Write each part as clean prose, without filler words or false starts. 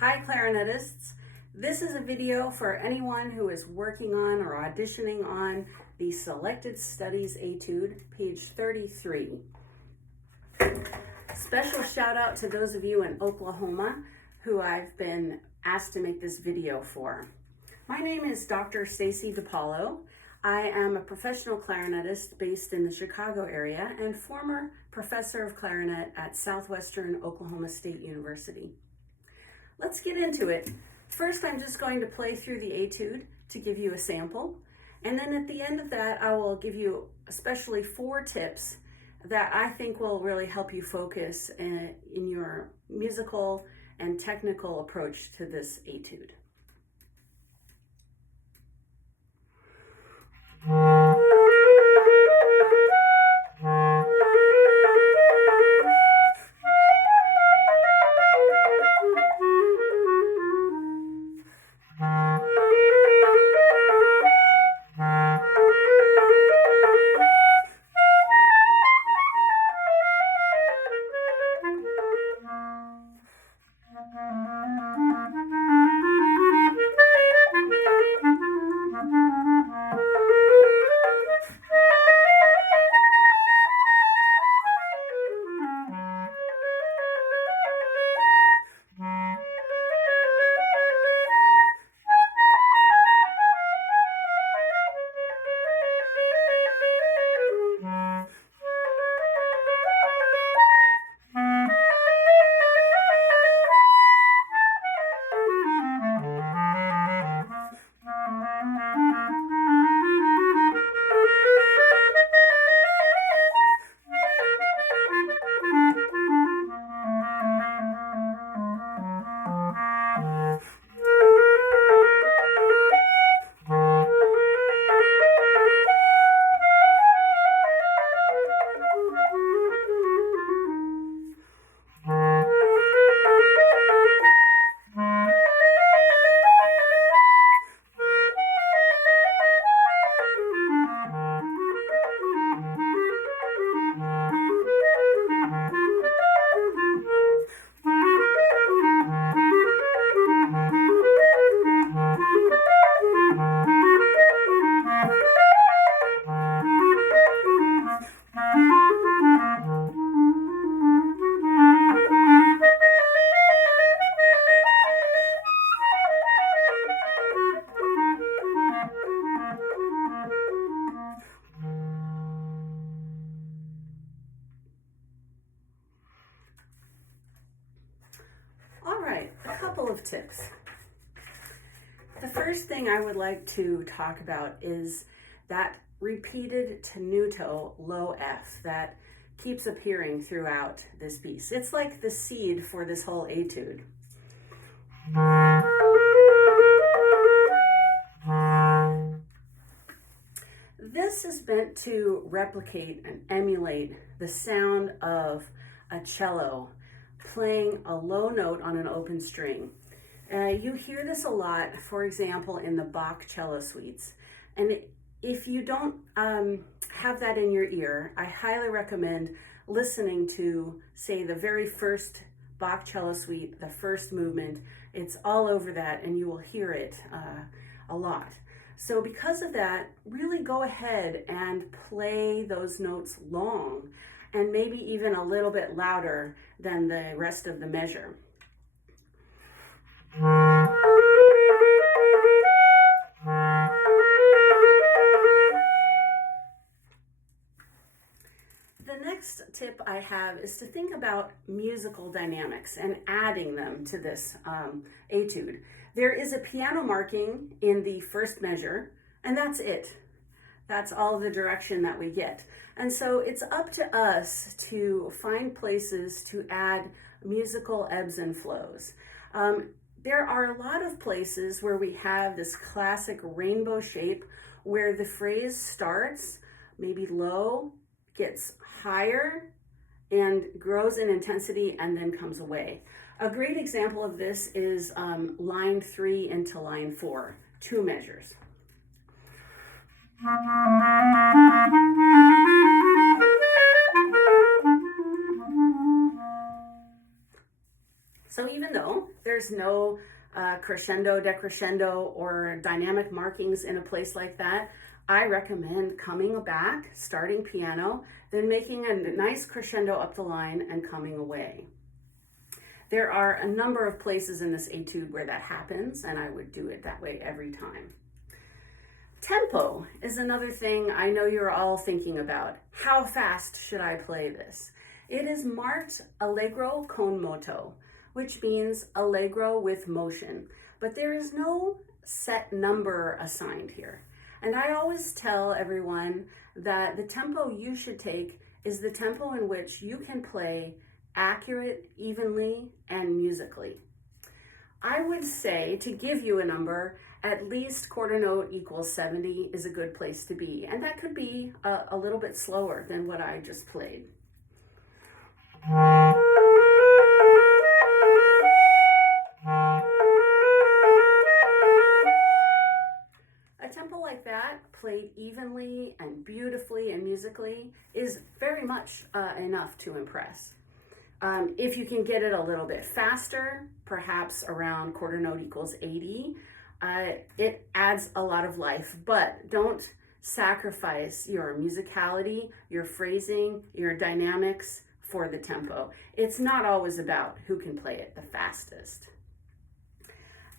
Hi clarinetists. This is a video for anyone who is working on or auditioning on the Selected Studies Etude, page 33. Special shout out to those of you in Oklahoma who I've been asked to make this video for. My name is Dr. Stacey DiPaolo. I am a professional clarinetist based in the Chicago area and former professor of clarinet at Southwestern Oklahoma State University. Let's get into it. First, I'm just going to play through the Etude to give you a sample. And then at the end of that, I will give you especially 4 tips that I think will really help you focus in your musical and technical approach to this Etude. All right, a couple of tips. The first thing I would like to talk about is that repeated tenuto low F that keeps appearing throughout this piece. It's like the seed for this whole etude. This is meant to replicate and emulate the sound of a cello playing a low note on an open string. You hear this a lot, for example, in the Bach cello suites. And if you don't have that in your ear, I highly recommend listening to, say, the very first Bach cello suite, the first movement. It's all over that, and you will hear it a lot. So because of that, really go ahead and play those notes long, and maybe even a little bit louder than the rest of the measure. The next tip I have is to think about musical dynamics and adding them to this etude. There is a piano marking in the first measure, and that's it. That's all the direction that we get. And so it's up to us to find places to add musical ebbs and flows. There are a lot of places where we have this classic rainbow shape where the phrase starts maybe low, gets higher, and grows in intensity and then comes away. A great example of this is line 3 into line 4, 2 measures. So even though there's no crescendo, decrescendo, or dynamic markings in a place like that, I recommend coming back, starting piano, then making a nice crescendo up the line and coming away. There are a number of places in this etude where that happens, and I would do it that way every time. Tempo is another thing I know you're all thinking about. How fast should I play this? It is marked Allegro con moto, which means Allegro with motion, but there is no set number assigned here. And I always tell everyone that the tempo you should take is the tempo in which you can play accurate, evenly, and musically. I would say, to give you a number, at least quarter note equals 70 is a good place to be. And that could be a little bit slower than what I just played. A tempo like that, played evenly and beautifully and musically, is very much enough to impress. If you can get it a little bit faster, perhaps around quarter note equals 80, it adds a lot of life, but don't sacrifice your musicality, your phrasing, your dynamics for the tempo. It's not always about who can play it the fastest.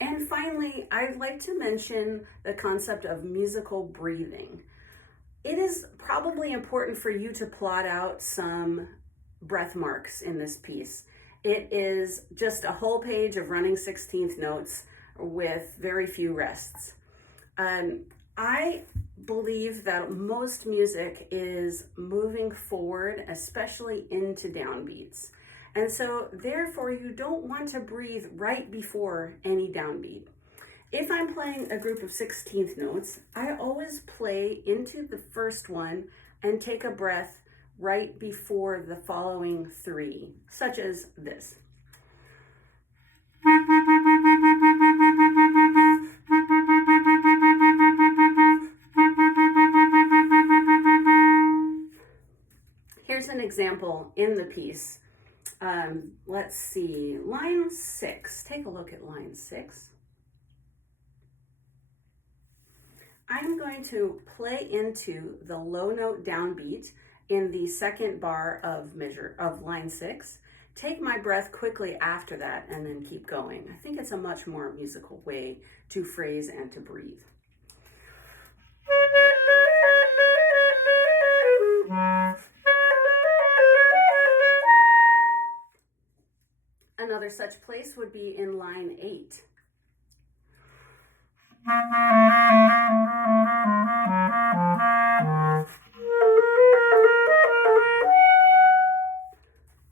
And finally, I'd like to mention the concept of musical breathing. It is probably important for you to plot out some breath marks in this piece. It is just a whole page of running 16th notes with very few rests. I believe that most music is moving forward, especially into downbeats. And so therefore you don't want to breathe right before any downbeat. If I'm playing a group of 16th notes, I always play into the first one and take a breath right before the following three, such as this. Here's an example in the piece. Let's see, line 6. Take a look at line 6. I'm going to play into the low note downbeat in the second bar of line 6. Take my breath quickly after that and then keep going. I think it's a much more musical way to phrase and to breathe. Another such place would be in line 8.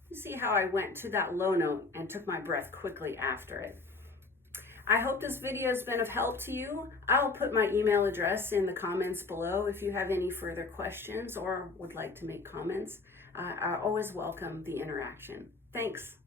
You see how I went to that low note and took my breath quickly after it. I hope this video has been of help to you. I'll put my email address in the comments below if you have any further questions or would like to make comments. I always welcome the interaction. Thanks.